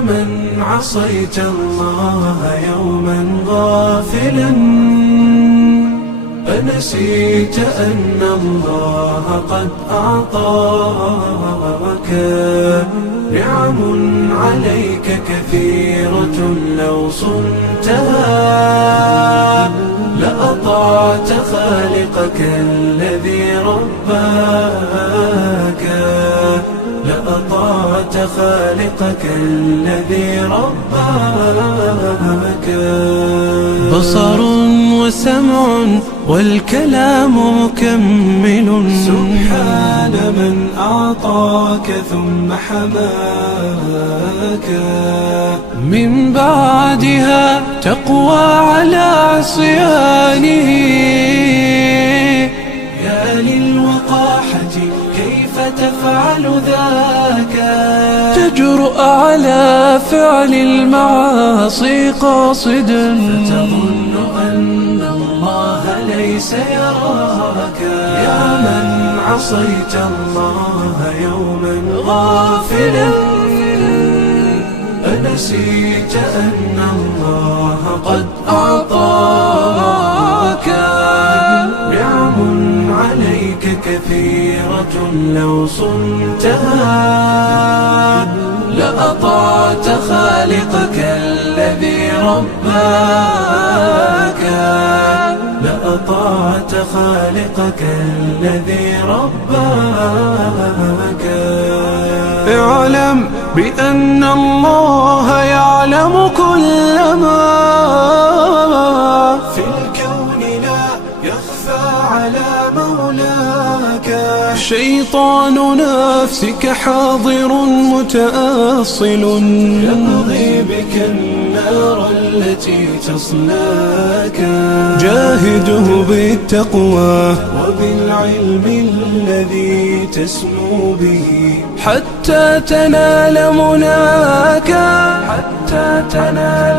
من عصيت الله يوما غافلا، أنسيت أن الله قد أعطاك نعم عليك كثيرة، لو صنتها لأطعت خالقك الذي رباك، لأطعت خالقك الذي رباك. بصر وسمع والكلام مكمل، سبحان من أعطاك ثم حماك. من بعدها تقوى على عصيانه، يا للوقاحة كيف تفعل ذاك، تجرؤ على فعل المعاصي قاصدا، فتظن أن الله ليس يراك. يا من عصيت الله يوما غافلا، أنسيت أن الله قد أعطاك نعم عليك كثيرة، لو صنتها لأطعت خالقك الذي رباك، لأطعت خالقك الذي رباك. اعلم بأن الله يعلم كل ما في الكون، لا يخفى على مولاك. شيطان نفسك حاضر متأصل، يبغي بك النار التي تصلاك. جاهده بالتقوى وبالعلم الذي تسمو به، حتى تنال مناك، حتى تنال